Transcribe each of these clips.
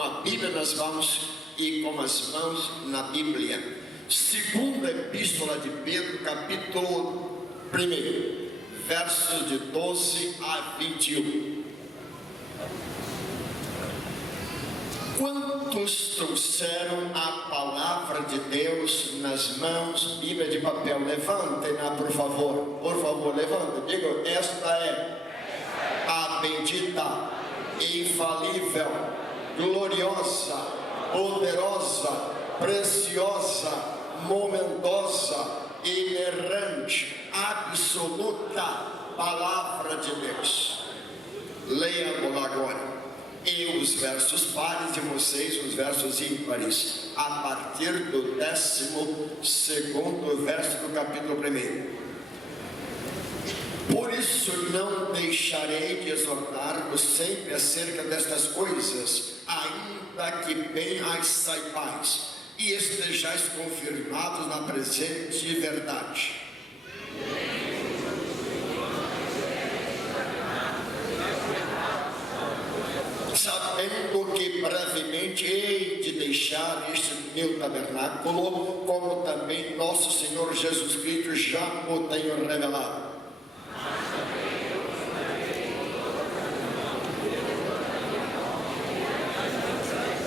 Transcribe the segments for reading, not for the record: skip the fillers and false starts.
com a Bíblia nas mãos e com as mãos na Bíblia. Segunda Epístola de Pedro, capítulo 1, versos de 12 a 21. Quantos trouxeram a palavra de Deus nas mãos? Bíblia de papel, levantem-na, por favor, levantem, digam, esta é a bendita, infalível, gloriosa, poderosa, preciosa, momentosa, inerrante, absoluta palavra de Deus. Leia-mo agora. E os versos pares de vocês, os versos ímpares, a partir do 12º verso do capítulo 1. Por isso não deixarei de exortar-vos sempre acerca destas coisas, ainda que bem as saibais, e estejais confirmados na presente verdade. Sabendo que brevemente hei de deixar este meu tabernáculo, como também nosso Senhor Jesus Cristo já o tenho revelado.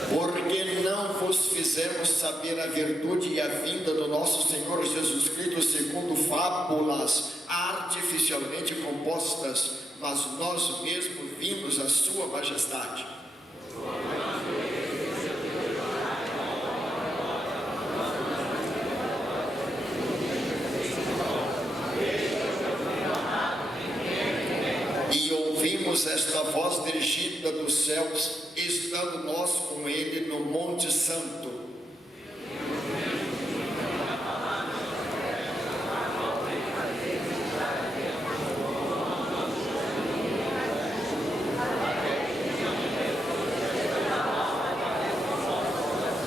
Porque não vos fizemos saber a virtude e a vinda do nosso Senhor Jesus Cristo segundo fábulas artificialmente compostas, mas nós mesmos vimos a sua majestade. E ouvimos esta voz dirigida dos céus, estando nós com ele no Monte Santo.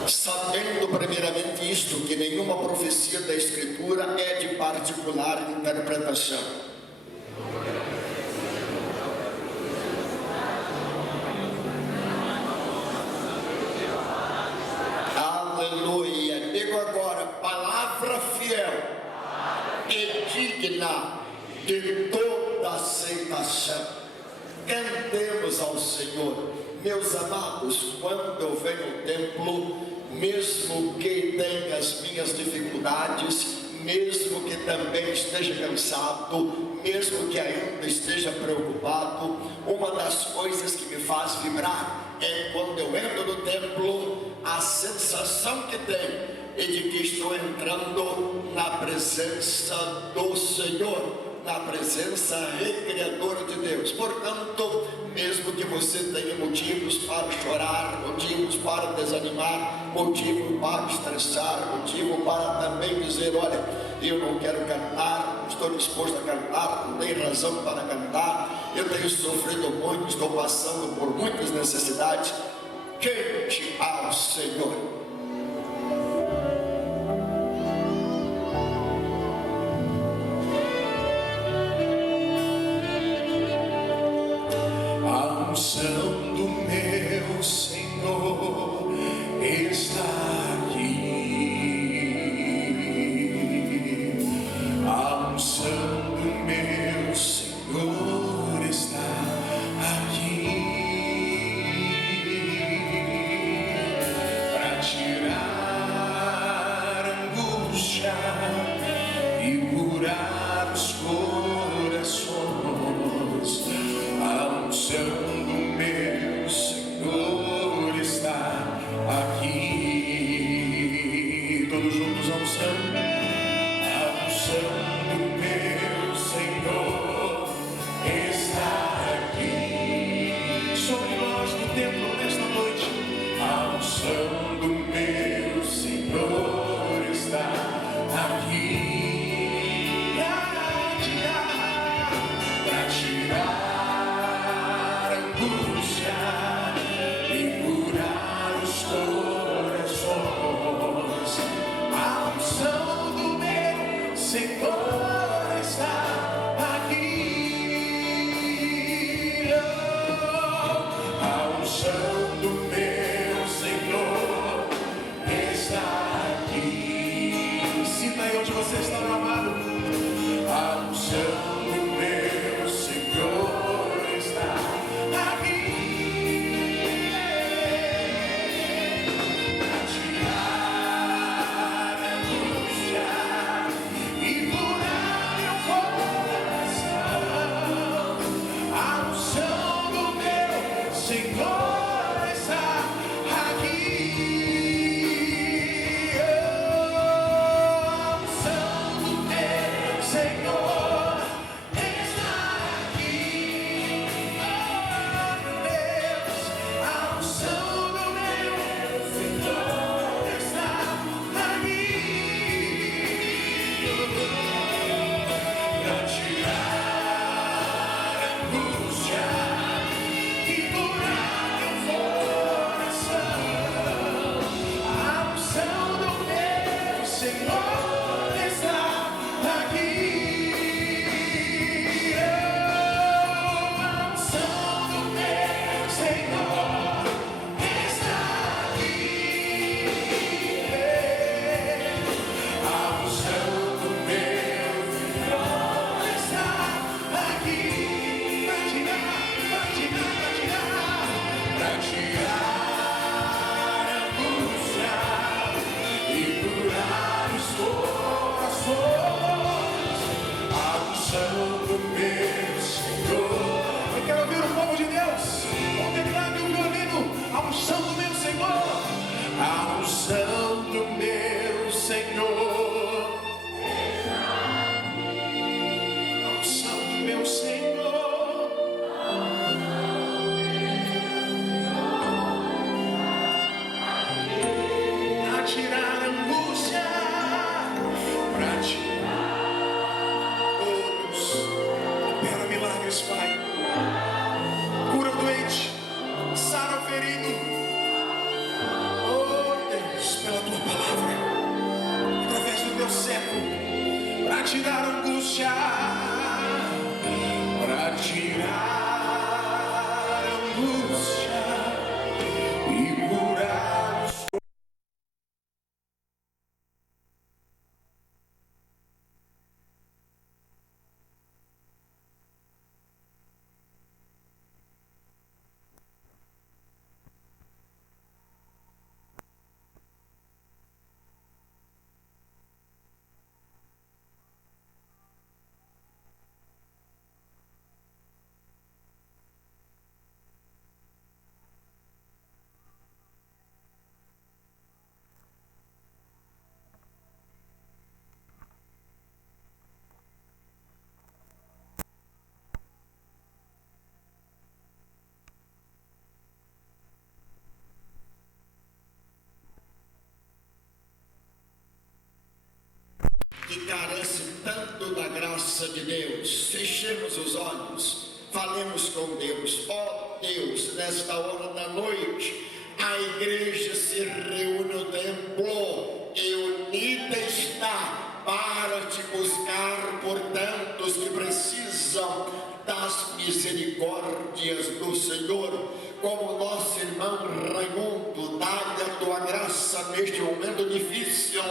Sabendo primeiramente isto, que nenhuma profecia da Escritura é de particular interpretação. Aleluia. Digo agora, palavra fiel e digna de toda aceitação. Cantemos ao Senhor. Meus amados, quando eu venho ao templo, mesmo que tenha as minhas dificuldades, mesmo que também esteja cansado, mesmo que ainda esteja preocupado, uma das coisas que me faz vibrar é quando eu entro no templo, a sensação que tenho é de que estou entrando na presença do Senhor, na presença recriadora de Deus. Portanto, mesmo que você tenha motivos para chorar, motivos para desanimar, motivo para estressar, motivo para também dizer, olha, eu não quero cantar, não estou disposto a cantar, não tenho razão para cantar, eu tenho sofrido muito, estou passando por muitas necessidades, cante ao Senhor. A unção do meu Senhor está aqui. A unção do meu Senhor está aqui. Pra te necessitando da graça de Deus. Fechemos os olhos, falemos com Deus. Ó Deus, nesta hora da noite, a igreja se reúne no templo e unida está para te buscar por tantos que precisam das misericórdias do Senhor, como nosso irmão Raimundo. Dá-lhe a tua graça neste momento difícil,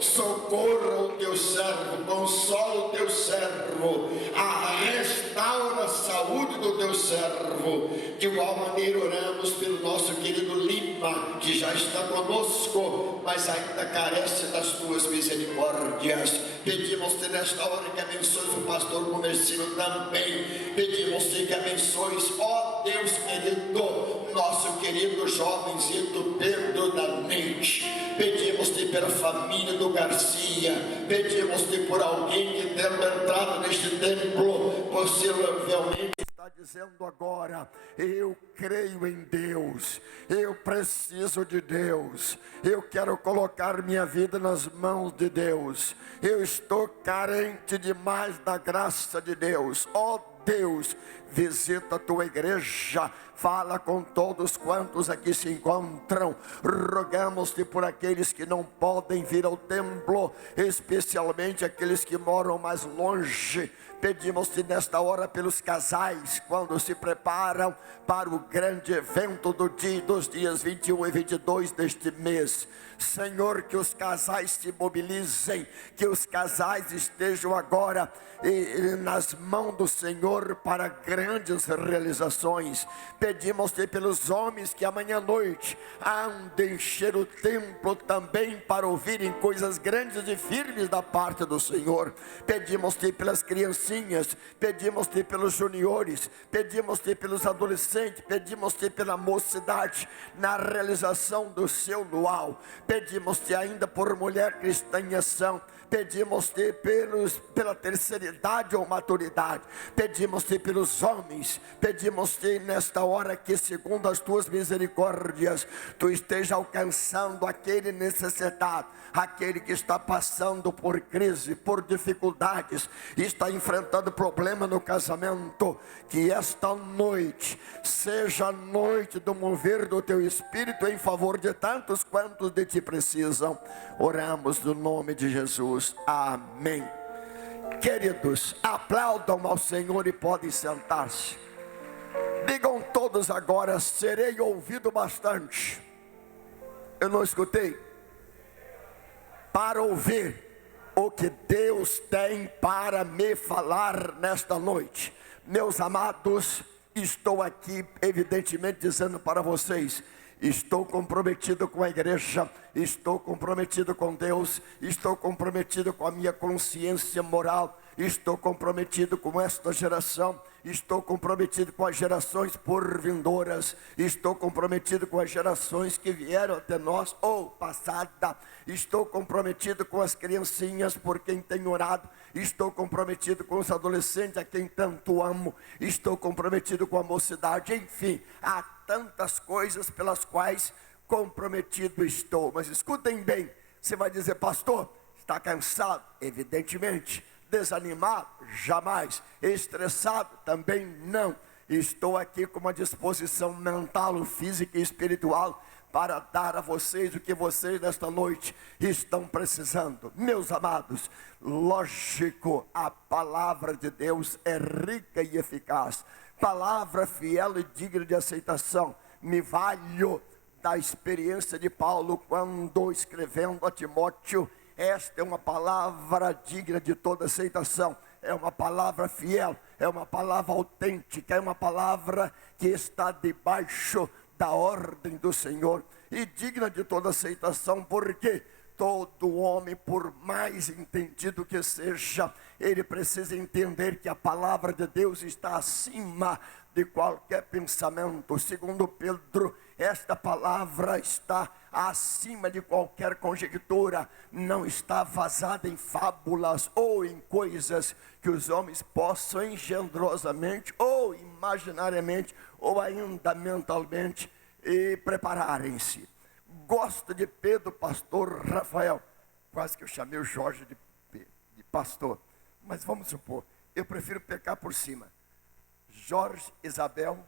socorra o teu servo, consola o teu servo, restaura a saúde do teu servo. De igual maneira oramos pelo nosso querido Lima, que já está conosco, mas ainda carece das tuas misericórdias. Pedimos-te nesta hora que abençoes o pastor Comercino também. Pedimos-te que abençoes, ó Deus querido, nosso querido jovenzito Pedro da Mente. Pedimos-te pela família do Garcia. Pedimos-te por alguém que tendo entrado neste templo, possivelmente está dizendo agora: eu creio em Deus, eu preciso de Deus, eu quero colocar minha vida nas mãos de Deus, eu estou carente demais da graça de Deus. Ó Deus, visita a tua igreja, fala com todos quantos aqui se encontram. Rogamos-te por aqueles que não podem vir ao templo, especialmente aqueles que moram mais longe. Pedimos-te nesta hora pelos casais, quando se preparam para o grande evento dos dias 21 e 22 deste mês. Senhor, que os casais se mobilizem, que os casais estejam agora nas mãos do Senhor para grandes realizações. Pedimos-te pelos homens que amanhã à noite hão de encher o templo também para ouvirem coisas grandes e firmes da parte do Senhor. Pedimos-te pelas criancinhas, pedimos-te pelos juniores, pedimos-te pelos adolescentes, pedimos-te pela mocidade na realização do seu luau. Pedimos-te ainda por mulher cristã em ação. Pedimos-te pela terceira idade ou maturidade. Pedimos-te pelos homens. Pedimos-te nesta hora que, segundo as tuas misericórdias, tu esteja alcançando aquele necessitado, aquele que está passando por crise, por dificuldades, está enfrentando problema no casamento. Que esta noite seja a noite do mover do teu Espírito em favor de tantos quantos de ti precisam. Oramos no nome de Jesus. Amém. Queridos, aplaudam ao Senhor e podem sentar-se. Digam todos agora: serei ouvido bastante. Eu não escutei. Para ouvir o que Deus tem para me falar nesta noite. Meus amados, estou aqui evidentemente dizendo para vocês: estou comprometido com a igreja, estou comprometido com Deus, estou comprometido com a minha consciência moral, estou comprometido com esta geração, estou comprometido com as gerações por vindouras, estou comprometido com as gerações que vieram até nós ou passada, estou comprometido com as criancinhas por quem tenho orado, estou comprometido com os adolescentes a quem tanto amo, estou comprometido com a mocidade. Enfim, há tantas coisas pelas quais comprometido estou. Mas escutem bem, você vai dizer: pastor, está cansado? Evidentemente. Desanimado? Jamais. Estressado? Também não. Estou aqui com uma disposição mental, física e espiritual para dar a vocês o que vocês nesta noite estão precisando. Meus amados, lógico, a palavra de Deus é rica e eficaz, palavra fiel e digna de aceitação. Me valho da experiência de Paulo quando escrevendo a Timóteo: esta é uma palavra digna de toda aceitação, é uma palavra fiel, é uma palavra autêntica, é uma palavra que está debaixo da ordem do Senhor e digna de toda aceitação, porque todo homem, por mais entendido que seja, ele precisa entender que a palavra de Deus está acima de qualquer pensamento. Segundo Pedro, esta palavra está acima de qualquer conjectura, não está vazada em fábulas ou em coisas que os homens possam engendrosamente ou imaginariamente ou ainda mentalmente prepararem-se. Gosto de Pedro, pastor Rafael, quase que eu chamei o Jorge de pastor. mas vamos supor, eu prefiro pecar por cima. Jorge, Isabel,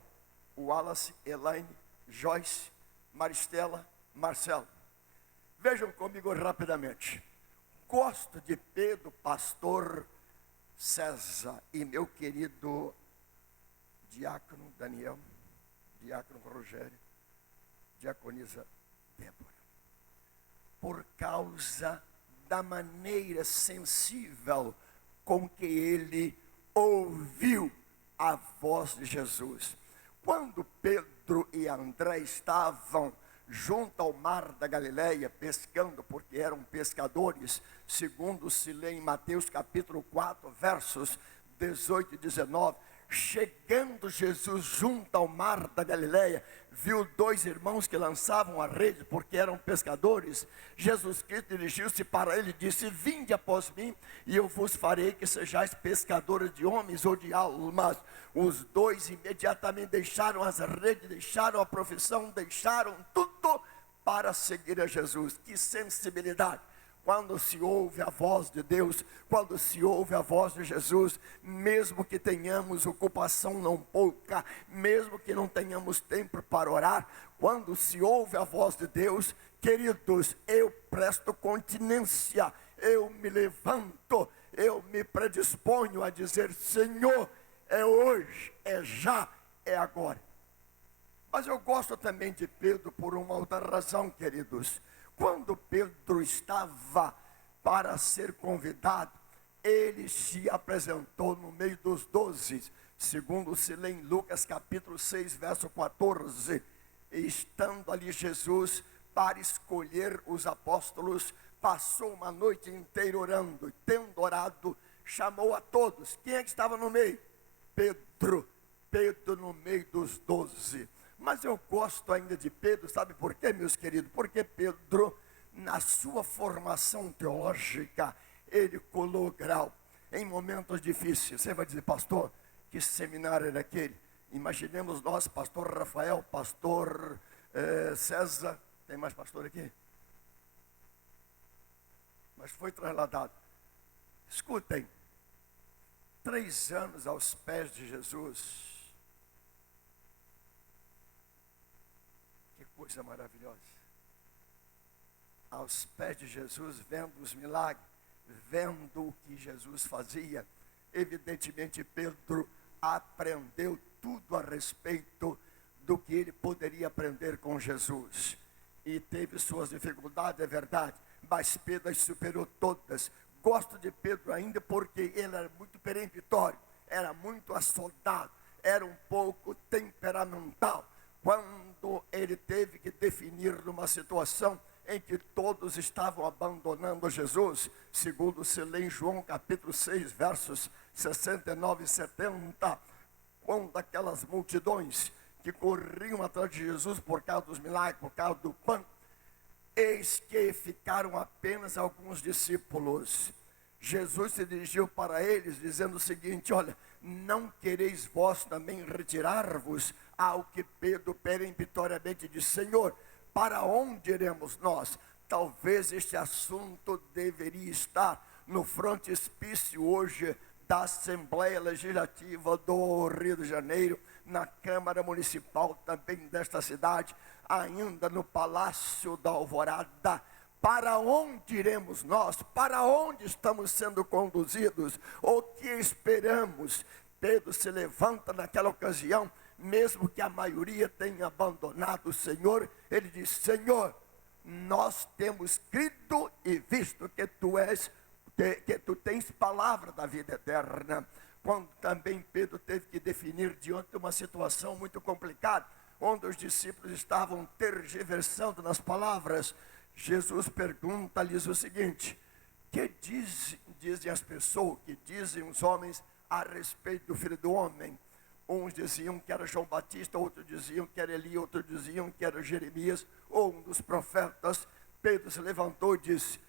Wallace, Elaine, Joyce, Maristela, Marcelo. Vejam comigo rapidamente. Gosto de Pedro, pastor César e meu querido diácono Daniel, diácono Rogério, diaconisa Débora, por causa da maneira sensível com que ele ouviu a voz de Jesus. Quando Pedro e André estavam junto ao mar da Galileia, pescando, porque eram pescadores, segundo se lê em Mateus capítulo 4, versos 18 e 19, chegando Jesus junto ao mar da Galileia, viu dois irmãos que lançavam a rede, porque eram pescadores. Jesus Cristo dirigiu-se para ele e disse: vinde após mim, e eu vos farei que sejais pescadores de homens ou de almas. Os dois imediatamente deixaram as redes, deixaram a profissão, deixaram tudo para seguir a Jesus. Que sensibilidade! Quando se ouve a voz de Deus, quando se ouve a voz de Jesus, mesmo que tenhamos ocupação não pouca, mesmo que não tenhamos tempo para orar, quando se ouve a voz de Deus, queridos, eu presto continência, eu me levanto, eu me predisponho a dizer: Senhor, é hoje, é já, é agora. Mas eu gosto também de Pedro por uma outra razão, queridos. Quando Pedro estava para ser convidado, ele se apresentou no meio dos 12, segundo se lê em Lucas capítulo 6, verso 14. E estando ali Jesus para escolher os apóstolos, passou uma noite inteira orando, e tendo orado, chamou a todos. Quem é que estava no meio? Pedro no meio dos 12. Mas eu gosto ainda de Pedro, sabe por quê, meus queridos? Porque Pedro, na sua formação teológica, ele colou grau em momentos difíceis. Você vai dizer: pastor, que seminário era aquele? Imaginemos nós, pastor Rafael, pastor César, tem mais pastor aqui? Mas foi trasladado. Escutem, 3 anos aos pés de Jesus. Coisa maravilhosa. Aos pés de Jesus, vendo os milagres, vendo o que Jesus fazia, evidentemente Pedro aprendeu tudo a respeito do que ele poderia aprender com Jesus. E teve suas dificuldades, é verdade, mas Pedro as superou todas. Gosto de Pedro ainda porque ele era muito peremptório, era muito assoldado, era um pouco temperamental. Quando ele teve que definir numa situação em que todos estavam abandonando Jesus, segundo se lê em João capítulo 6, versos 69 e 70, quando aquelas multidões que corriam atrás de Jesus por causa dos milagres, por causa do pão, eis que ficaram apenas alguns discípulos. Jesus se dirigiu para eles dizendo o seguinte: olha, não quereis vós também retirar-vos? Ao que Pedro peremptoriamente disse: Senhor, para onde iremos nós? Talvez este assunto deveria estar no frontispício hoje da Assembleia Legislativa do Rio de Janeiro, na Câmara Municipal também desta cidade, ainda no Palácio da Alvorada. Para onde iremos nós? Para onde estamos sendo conduzidos? O que esperamos? Pedro se levanta naquela ocasião, mesmo que a maioria tenha abandonado o Senhor, ele diz: Senhor, nós temos crido e visto que tu és, que tu tens palavra da vida eterna. Quando também Pedro teve que definir diante de uma situação muito complicada, onde os discípulos estavam tergiversando nas palavras, Jesus pergunta-lhes o seguinte: que dizem as pessoas, que dizem os homens a respeito do Filho do Homem? Uns diziam que era João Batista, outros diziam que era Eli, outros diziam que era Jeremias, ou um dos profetas. Pedro se levantou e disse: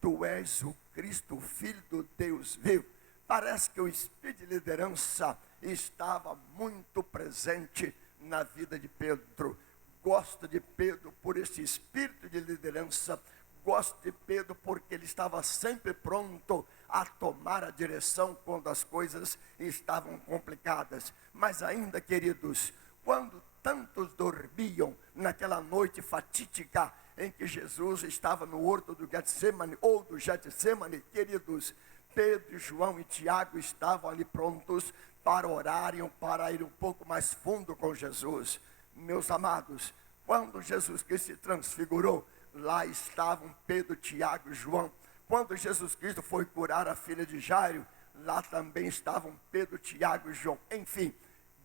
tu és o Cristo, o Filho do Deus vivo. Parece que o espírito de liderança estava muito presente na vida de Pedro. Gosto de Pedro por esse espírito de liderança. Gosto de Pedro porque ele estava sempre pronto a tomar tomar a direção quando as coisas estavam complicadas. Mas ainda, queridos, quando tantos dormiam naquela noite fatídica em que Jesus estava no horto do Getsemane ou do Getsemane, queridos, Pedro, João e Tiago estavam ali prontos para orarem, para ir um pouco mais fundo com Jesus. Meus amados, quando Jesus Cristo se transfigurou, lá estavam Pedro, Tiago e João. Quando Jesus Cristo foi curar a filha de Jairo, lá também estavam Pedro, Tiago e João. Enfim,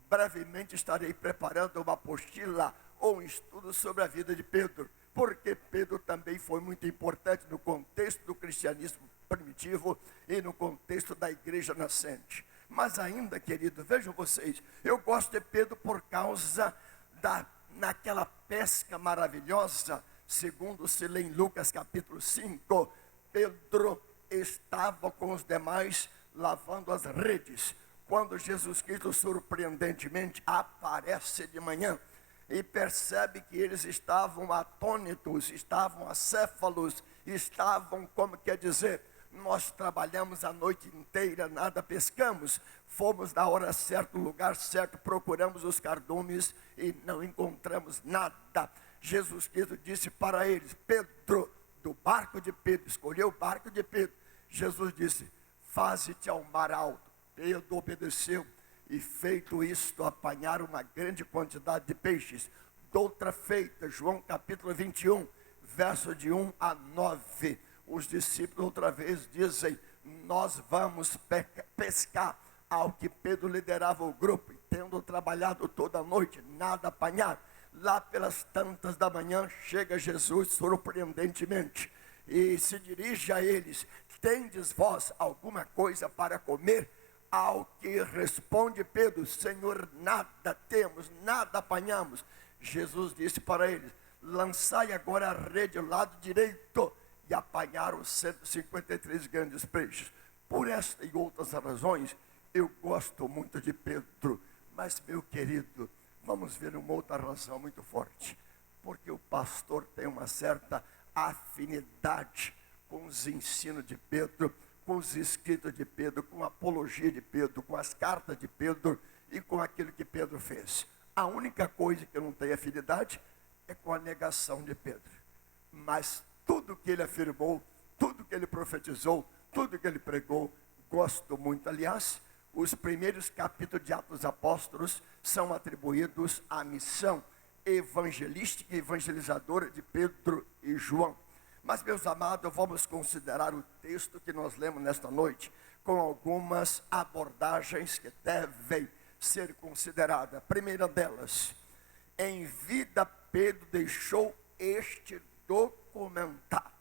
brevemente estarei preparando uma apostila ou um estudo sobre a vida de Pedro, porque Pedro também foi muito importante no contexto do cristianismo primitivo e no contexto da igreja nascente. Mas ainda, querido, vejam vocês, eu gosto de Pedro por causa naquela pesca maravilhosa, segundo se lê em Lucas capítulo 5, Pedro estava com os demais lavando as redes, quando Jesus Cristo surpreendentemente aparece de manhã e percebe que eles estavam atônitos, estavam acéfalos, estavam, como quer dizer, nós trabalhamos a noite inteira, nada pescamos, fomos na hora certa, no lugar certo, procuramos os cardumes e não encontramos nada. Jesus Cristo disse para eles, Pedro, do barco de Pedro, escolheu o barco de Pedro. Jesus disse, faze-te ao mar alto. Pedro obedeceu e feito isto, apanharam uma grande quantidade de peixes. Doutra feita, João capítulo 21, verso de 1 a 9. Os discípulos outra vez dizem, nós vamos pescar. Ao que Pedro liderava o grupo, e tendo trabalhado toda a noite, nada apanhar. Lá pelas tantas da manhã, chega Jesus surpreendentemente e se dirige a eles, tendes vós alguma coisa para comer? Ao que responde Pedro, Senhor, nada temos, nada apanhamos. Jesus disse para eles, lançai agora a rede ao lado direito, e apanharam 153 grandes peixes. Por esta e outras razões, eu gosto muito de Pedro, mas meu querido, vamos ver uma outra razão muito forte, porque o pastor tem uma certa afinidade com os ensinos de Pedro, com os escritos de Pedro, com a apologia de Pedro, com as cartas de Pedro e com aquilo que Pedro fez. A única coisa que eu não tenho afinidade é com a negação de Pedro, mas tudo que ele afirmou, tudo que ele profetizou, tudo que ele pregou, gosto muito. Aliás, os primeiros capítulos de Atos dos Apóstolos são atribuídos à missão evangelística e evangelizadora de Pedro e João. Mas, meus amados, vamos considerar o texto que nós lemos nesta noite com algumas abordagens que devem ser consideradas. A primeira delas, em vida Pedro deixou este documentar.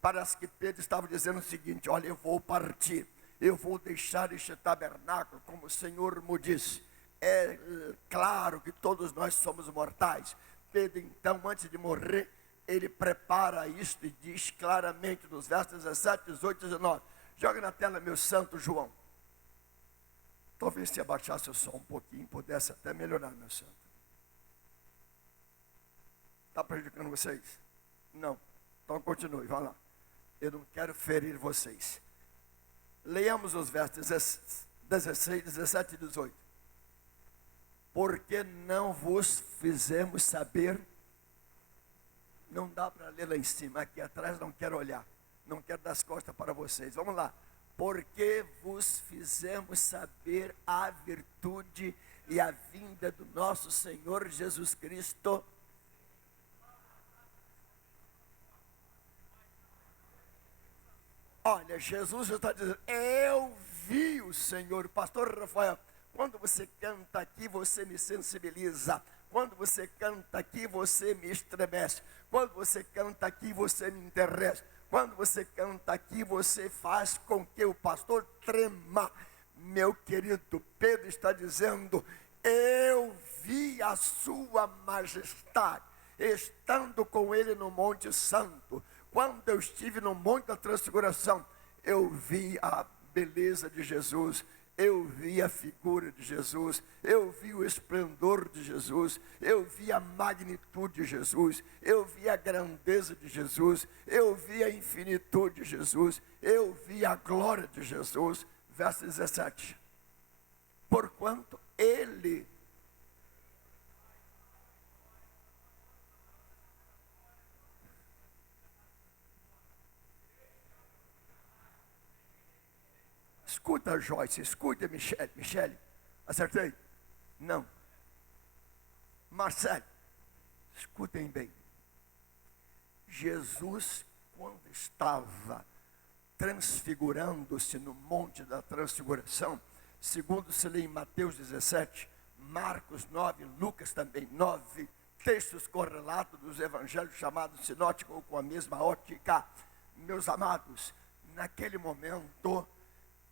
Parece que Pedro estava dizendo o seguinte, olha, eu vou partir. Eu vou deixar este tabernáculo, como o Senhor me disse. É claro que todos nós somos mortais. Pedro, então, antes de morrer, ele prepara isto e diz claramente nos versos 17, 18 e 19. Joga na tela, meu santo João. Talvez se abaixasse o som um pouquinho, pudesse até melhorar, meu santo. Está prejudicando vocês? Não. Então continue, vá lá. Eu não quero ferir vocês. Leiamos os versos 16, 17 e 18. Porque não vos fizemos saber, não dá para ler lá em cima, aqui atrás não quero olhar, não quero dar as costas para vocês. Vamos lá. Porque vos fizemos saber a virtude e a vinda do nosso Senhor Jesus Cristo. Olha, Jesus está dizendo, eu vi o Senhor. Pastor Rafael, quando você canta aqui, você me sensibiliza. Quando você canta aqui, você me estremece. Quando você canta aqui, você me interessa. Quando você canta aqui, você faz com que o pastor trema. Meu querido, Pedro está dizendo, eu vi a sua majestade, estando com ele no Monte Santo. Quando eu estive no Monte da Transfiguração, eu vi a beleza de Jesus, eu vi a figura de Jesus, eu vi o esplendor de Jesus, eu vi a magnitude de Jesus, eu vi a grandeza de Jesus, eu vi a infinitude de Jesus, eu vi a glória de Jesus. Verso 17. Porquanto ele escuta, Joyce, escuta, Michele, acertei? Não. Marcelo, escutem bem. Jesus, quando estava transfigurando-se no monte da transfiguração, segundo se lê em Mateus 17, Marcos 9, Lucas também 9, textos correlatos dos evangelhos chamados sinóticos com a mesma ótica. Meus amados, naquele momento,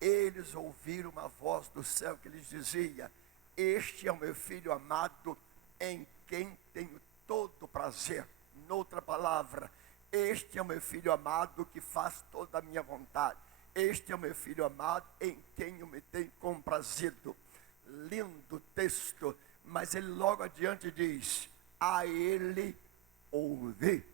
eles ouviram uma voz do céu que lhes dizia: este é o meu filho amado, em quem tenho todo prazer. Noutra palavra, este é o meu filho amado que faz toda a minha vontade. Este é o meu filho amado em quem eu me tenho comprazido. Lindo texto, mas ele logo adiante diz: a ele ouvi.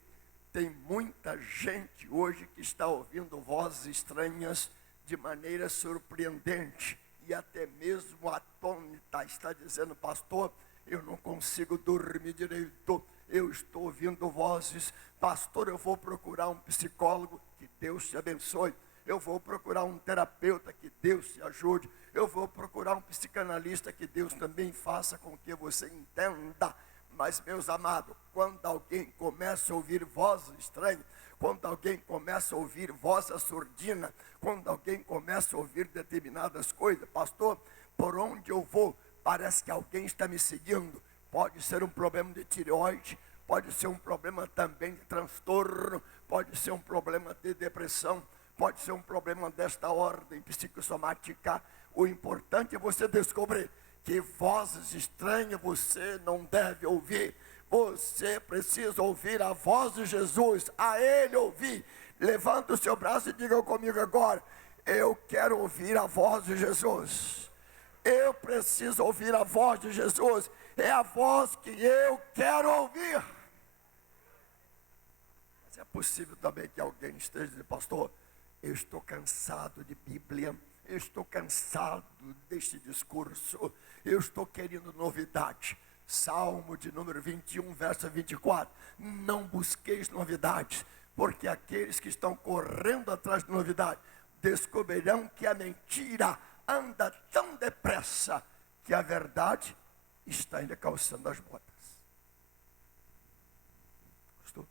Tem muita gente hoje que está ouvindo vozes estranhas de maneira surpreendente e até mesmo atônita. Está dizendo: pastor, eu não consigo dormir direito, eu estou ouvindo vozes. Pastor, eu vou procurar um psicólogo, que Deus te abençoe. Eu vou procurar um terapeuta, que Deus te ajude. Eu vou procurar um psicanalista, que Deus também faça com que você entenda. Mas, meus amados, quando alguém começa a ouvir vozes estranhas, quando alguém começa a ouvir voz surdina, quando alguém começa a ouvir determinadas coisas, pastor, por onde eu vou, parece que alguém está me seguindo. Pode ser um problema de tireoide, pode ser um problema também de transtorno, pode ser um problema de depressão, pode ser um problema desta ordem psicossomática. O importante é você descobrir que vozes estranhas você não deve ouvir. Você precisa ouvir a voz de Jesus, a Ele ouvir. Levanta o seu braço e diga comigo agora: eu quero ouvir a voz de Jesus. Eu preciso ouvir a voz de Jesus. É a voz que eu quero ouvir. Mas é possível também que alguém esteja dizendo: pastor, eu estou cansado de Bíblia, eu estou cansado deste discurso, eu estou querendo novidade. Salmo de número 21, verso 24. Não busqueis novidades, porque aqueles que estão correndo atrás de novidade descobrirão que a mentira anda tão depressa que a verdade está ainda calçando as botas. Gostou?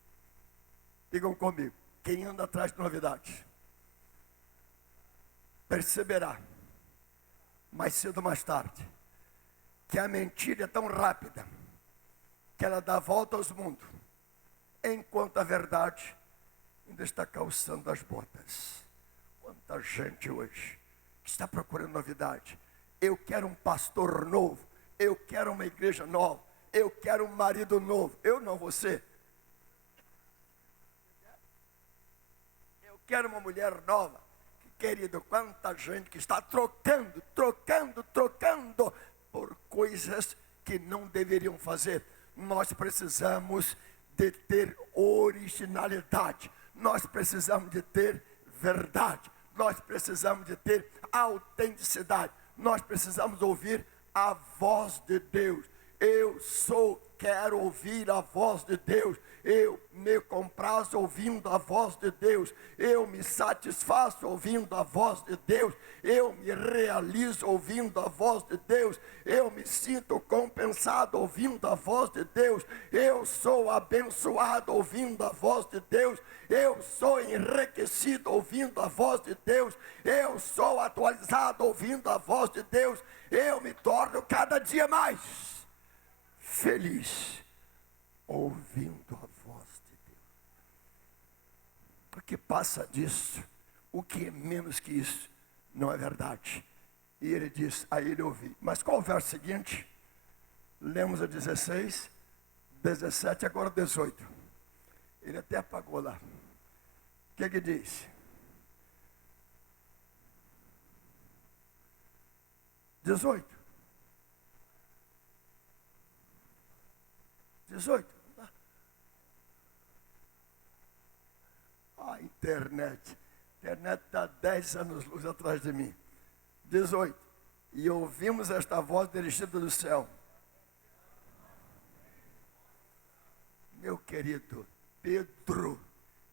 Digam comigo: quem anda atrás de novidades perceberá, mais cedo ou mais tarde, que a mentira é tão rápida que ela dá volta aos mundos, enquanto a verdade ainda está calçando as botas. Quanta gente hoje que está procurando novidade. Eu quero um pastor novo, eu quero uma igreja nova, eu quero um marido novo. Eu não, você. Eu quero uma mulher nova. Querido, quanta gente que está trocando por coisas que não deveriam fazer. Nós precisamos de ter originalidade, nós precisamos de ter verdade, nós precisamos de ter autenticidade, nós precisamos ouvir a voz de Deus. Quero ouvir a voz de Deus. Eu me comprazo ouvindo a voz de Deus. Eu me satisfaço ouvindo a voz de Deus. Eu me realizo ouvindo a voz de Deus. Eu me sinto compensado ouvindo a voz de Deus. Eu sou abençoado ouvindo a voz de Deus. Eu sou enriquecido ouvindo a voz de Deus. Eu sou atualizado ouvindo a voz de Deus. Eu me torno cada dia mais feliz ouvindo a voz de Deus. O que passa disso, o que é menos que isso, não é verdade. E ele diz: a ele ouvi. Mas qual o verso seguinte? Lemos a 16, 17, agora 18. Ele até apagou lá. O que diz? 18. 18. A internet está 10 anos luz atrás de mim. 18. E ouvimos esta voz dirigida do céu. Meu querido, Pedro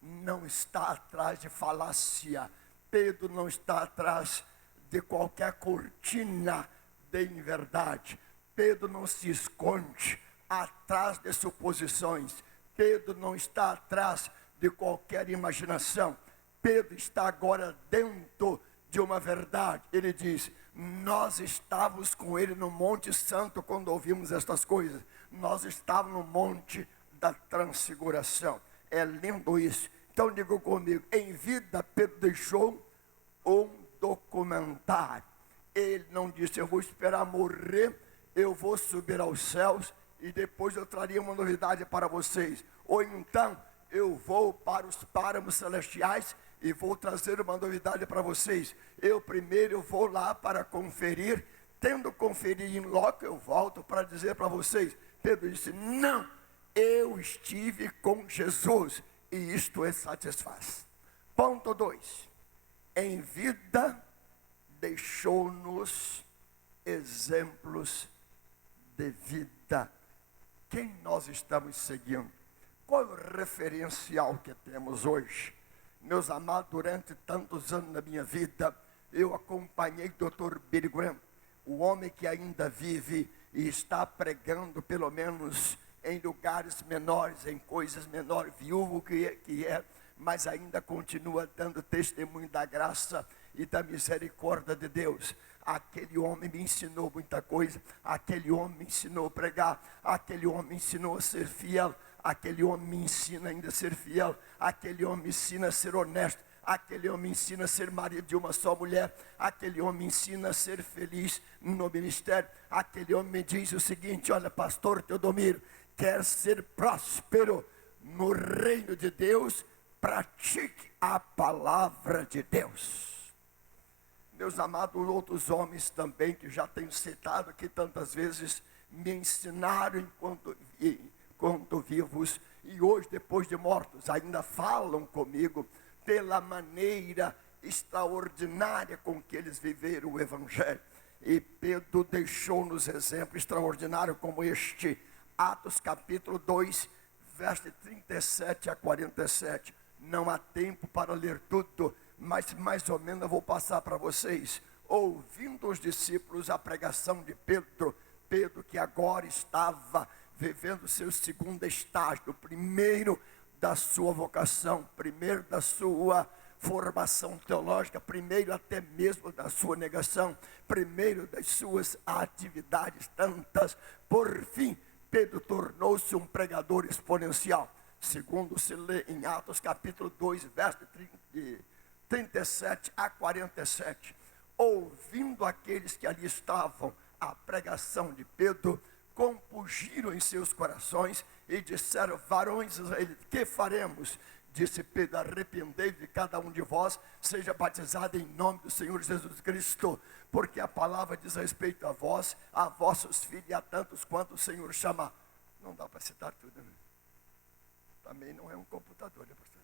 não está atrás de falácia. Pedro não está atrás de qualquer cortina de inverdade. Pedro não se esconde atrás de suposições. Pedro não está atrás de qualquer imaginação. Pedro está agora dentro de uma verdade. Ele diz: nós estávamos com ele no Monte Santo quando ouvimos estas coisas. Nós estávamos no Monte da Transfiguração. É lindo isso. Então diga comigo: em vida Pedro deixou um documentário. Ele não disse: eu vou esperar morrer, eu vou subir aos céus e depois eu traria uma novidade para vocês. Ou então eu vou para os páramos celestiais e vou trazer uma novidade para vocês. Eu primeiro vou lá para conferir. Tendo conferido em loco, eu volto para dizer para vocês. Pedro disse: não, eu estive com Jesus e isto é satisfaz. Ponto 2. Em vida deixou-nos exemplos de vida. Quem nós estamos seguindo? Qual é o referencial que temos hoje? Meus amados, durante tantos anos da minha vida, eu acompanhei Dr. Billy Graham, o homem que ainda vive e está pregando, pelo menos em lugares menores, em coisas menores, viúvo que é, mas ainda continua dando testemunho da graça e da misericórdia de Deus. Aquele homem me ensinou muita coisa, aquele homem me ensinou a pregar, aquele homem me ensinou a ser fiel, aquele homem me ensina ainda a ser fiel, aquele homem me ensina a ser honesto, aquele homem me ensina a ser marido de uma só mulher, aquele homem me ensina a ser feliz no ministério, aquele homem me diz o seguinte: olha, pastor Teodomiro, quer ser próspero no reino de Deus, pratique a palavra de Deus. Meus amados, outros homens também, que já tenho citado aqui tantas vezes, me ensinaram enquanto vivos, e hoje, depois de mortos, ainda falam comigo pela maneira extraordinária com que eles viveram o Evangelho. E Pedro deixou-nos exemplo extraordinário como este. Atos capítulo 2, verso 37 a 47. Não há tempo para ler tudo, mas mais ou menos eu vou passar para vocês. Ouvindo os discípulos a pregação de Pedro, Pedro que agora estava vivendo seu segundo estágio, o primeiro da sua vocação, primeiro da sua formação teológica, primeiro até mesmo da sua negação, primeiro das suas atividades tantas. Por fim, Pedro tornou-se um pregador exponencial. Segundo se lê em Atos capítulo 2, verso 37 a 47. Ouvindo aqueles que ali estavam a pregação de Pedro, compungiram em seus corações e disseram: varões israelitas, que faremos? Disse Pedro: arrependei-vos de cada um de vós, seja batizado em nome do Senhor Jesus Cristo, porque a palavra diz respeito a vós, a vossos filhos e a tantos quanto o Senhor chamar. Não dá para citar tudo, né? Também não é um computador, né, pastor?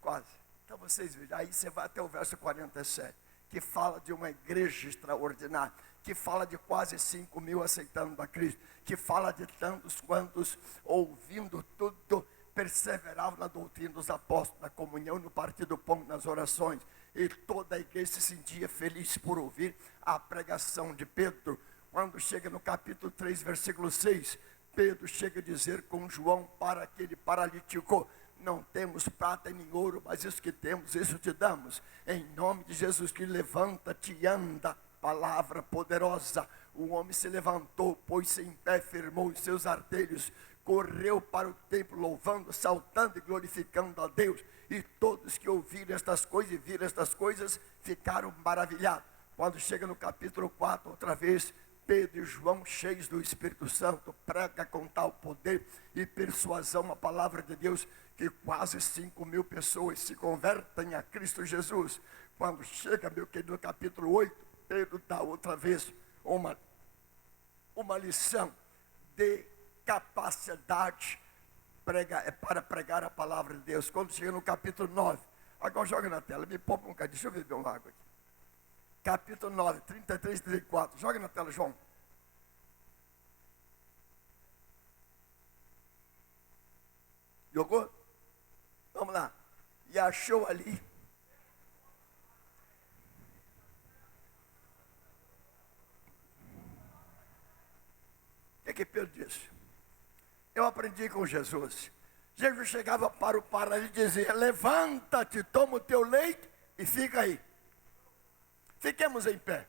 Quase. Então vocês vejam, aí você vai até o verso 47, que fala de uma igreja extraordinária, que fala de quase 5.000 aceitando a Cristo, que fala de tantos quantos, ouvindo tudo, perseveravam na doutrina dos apóstolos, na comunhão, no partir do pão, nas orações, e toda a igreja se sentia feliz por ouvir a pregação de Pedro. Quando chega no capítulo 3, versículo 6, Pedro chega a dizer com João para aquele paralítico: não temos prata nem ouro, mas isso que temos, isso te damos. Em nome de Jesus, que levanta-te e anda. Palavra poderosa. O homem se levantou, pôs-se em pé, firmou os seus artelhos, correu para o templo, louvando, saltando e glorificando a Deus. E todos que ouviram estas coisas e viram estas coisas, ficaram maravilhados. Quando chega no capítulo 4, outra vez, Pedro e João, cheios do Espírito Santo, prega com tal poder e persuasão a palavra de Deus, que quase 5.000 pessoas se convertem a Cristo Jesus. Quando chega, meu querido, no capítulo 8, Pedro dá outra vez uma lição de capacidade para pregar a palavra de Deus. Quando chega no capítulo 9, agora joga na tela, me poupa um bocadinho, deixa eu beber uma água aqui. Capítulo 9, 33 e 34, joga na tela, João. Jogou? Vamos lá. E achou ali. O que Pedro disse? Eu aprendi com Jesus. Jesus chegava para o paralítico e dizia: levanta-te, toma o teu leito e fica aí. Fiquemos em pé.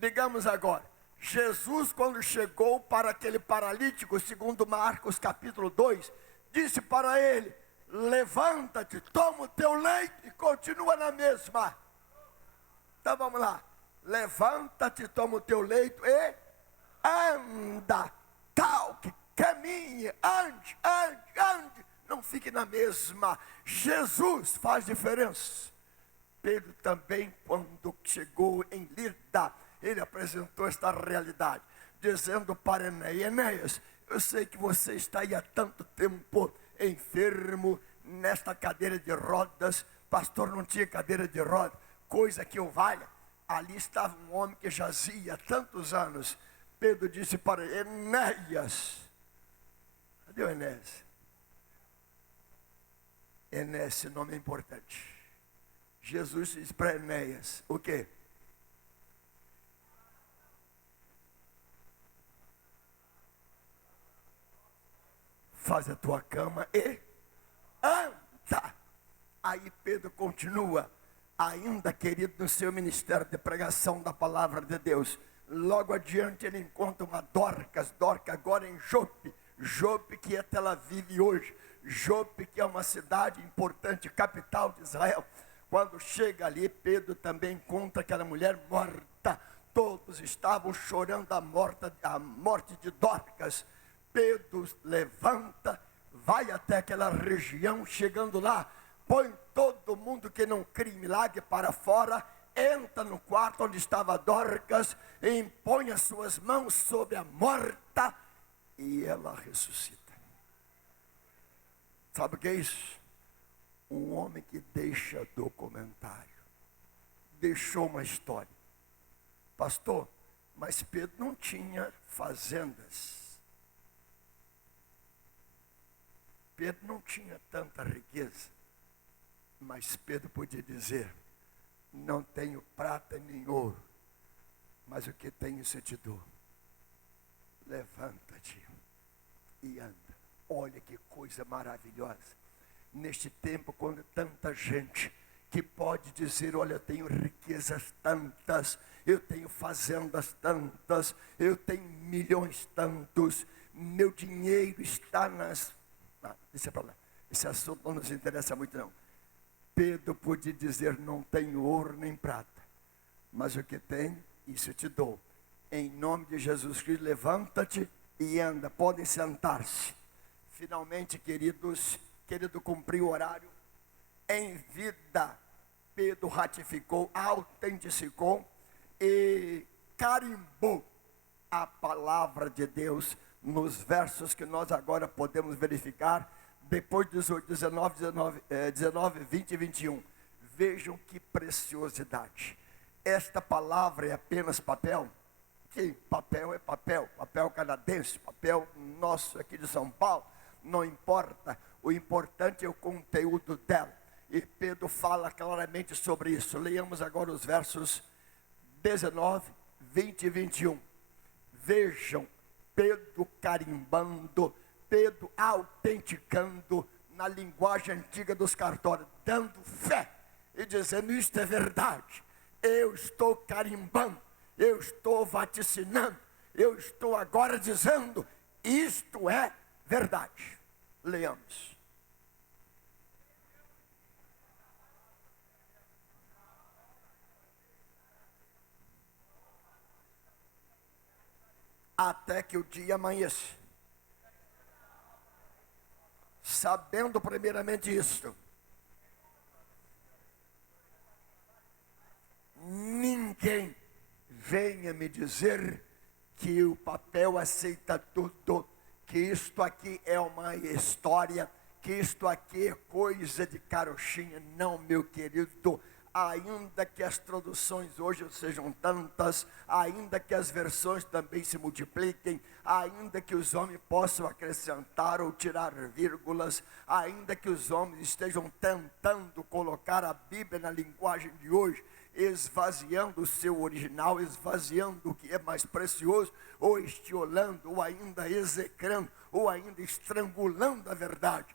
Digamos agora, Jesus, quando chegou para aquele paralítico, segundo Marcos capítulo 2, disse para ele: levanta-te, toma o teu leito e continua na mesma. Então vamos lá. Levanta-te, toma o teu leito e anda, calque, caminhe, ande. Não fique na mesma. Jesus faz diferença. Pedro também, quando chegou em Lida, ele apresentou esta realidade, dizendo para Enéas: eu sei que você está aí há tanto tempo enfermo, nesta cadeira de rodas. Pastor, não tinha cadeira de rodas, coisa que eu valha. Ali estava um homem que jazia há tantos anos. Pedro disse para Enéas: cadê o Enéas? Enéas, esse nome é importante. Jesus disse para Enéas, o quê? Faz a tua cama e anda. Aí Pedro continua, ainda querido, no seu ministério de pregação da palavra de Deus. Logo adiante ele encontra uma Dorcas agora em Jope que é Tel Aviv hoje. Jope, que é uma cidade importante, capital de Israel. Quando chega ali, Pedro também encontra aquela mulher morta. Todos estavam chorando a morte de Dorcas. Pedro levanta, vai até aquela região, chegando lá, põe todo mundo que não crê em milagre para fora, entra no quarto onde estava Dorcas, e impõe as suas mãos sobre a morta, e ela ressuscita. Sabe o que é isso? Um homem que deixa documentário, deixou uma história. Pastor, mas Pedro não tinha fazendas. Pedro não tinha tanta riqueza. Mas Pedro podia dizer: não tenho prata nem ouro, mas o que tenho isso eu te dou. Levanta-te e anda. Olha que coisa maravilhosa. Neste tempo, quando tanta gente que pode dizer: olha, eu tenho riquezas tantas, eu tenho fazendas tantas, eu tenho milhões tantos, meu dinheiro está nas... deixa para lá, esse assunto não nos interessa muito não. Pedro podia dizer: não tenho ouro nem prata, mas o que tenho, isso eu te dou. Em nome de Jesus Cristo, levanta-te e anda. Podem sentar-se. Finalmente, querido, cumpriu o horário. Em vida, Pedro ratificou, autenticou e carimbou a palavra de Deus nos versos que nós agora podemos verificar, depois dos 19, 20 e 21. Vejam que preciosidade. Esta palavra é apenas papel? Sim, papel é papel, papel canadense, papel nosso aqui de São Paulo, não importa, o importante é o conteúdo dela. E Pedro fala claramente sobre isso. Leamos agora os versos 19, 20 e 21. Vejam, Pedro carimbando, Pedro autenticando na linguagem antiga dos cartórios, dando fé e dizendo: isto é verdade, eu estou carimbando, eu estou vaticinando, eu estou agora dizendo: isto é verdade. Leamos. Até que o dia amanheça, sabendo primeiramente isto: ninguém venha me dizer que o papel aceita tudo, que isto aqui é uma história, que isto aqui é coisa de carochinha. Não, meu querido. Ainda que as traduções hoje sejam tantas, ainda que as versões também se multipliquem, ainda que os homens possam acrescentar ou tirar vírgulas, ainda que os homens estejam tentando colocar a Bíblia na linguagem de hoje, esvaziando o seu original, esvaziando o que é mais precioso, ou estiolando, ou ainda execrando, ou ainda estrangulando a verdade,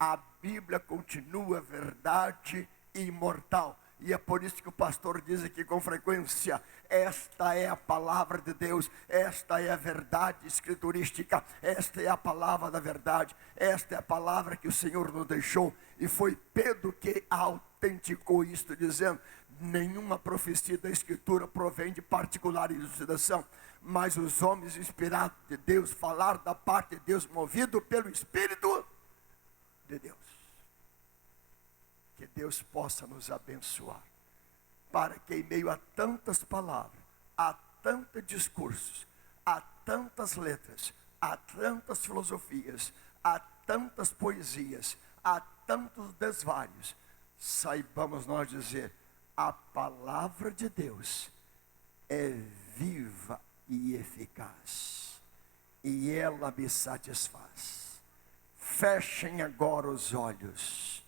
a Bíblia continua verdade e imortal. E é por isso que o pastor diz aqui com frequência: esta é a palavra de Deus, esta é a verdade escriturística, esta é a palavra da verdade, esta é a palavra que o Senhor nos deixou. E foi Pedro que autenticou isto, dizendo: nenhuma profecia da Escritura provém de particular elucidação, mas os homens inspirados de Deus falaram da parte de Deus, movido pelo Espírito de Deus. Que Deus possa nos abençoar, para que em meio a tantas palavras, a tantos discursos, a tantas letras, a tantas filosofias, a tantas poesias, a tantos desvários, saibamos nós dizer: a palavra de Deus é viva e eficaz, e ela me satisfaz. Fechem agora os olhos.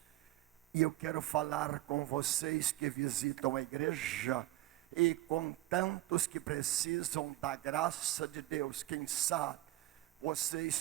E eu quero falar com vocês que visitam a igreja e com tantos que precisam da graça de Deus. Quem sabe vocês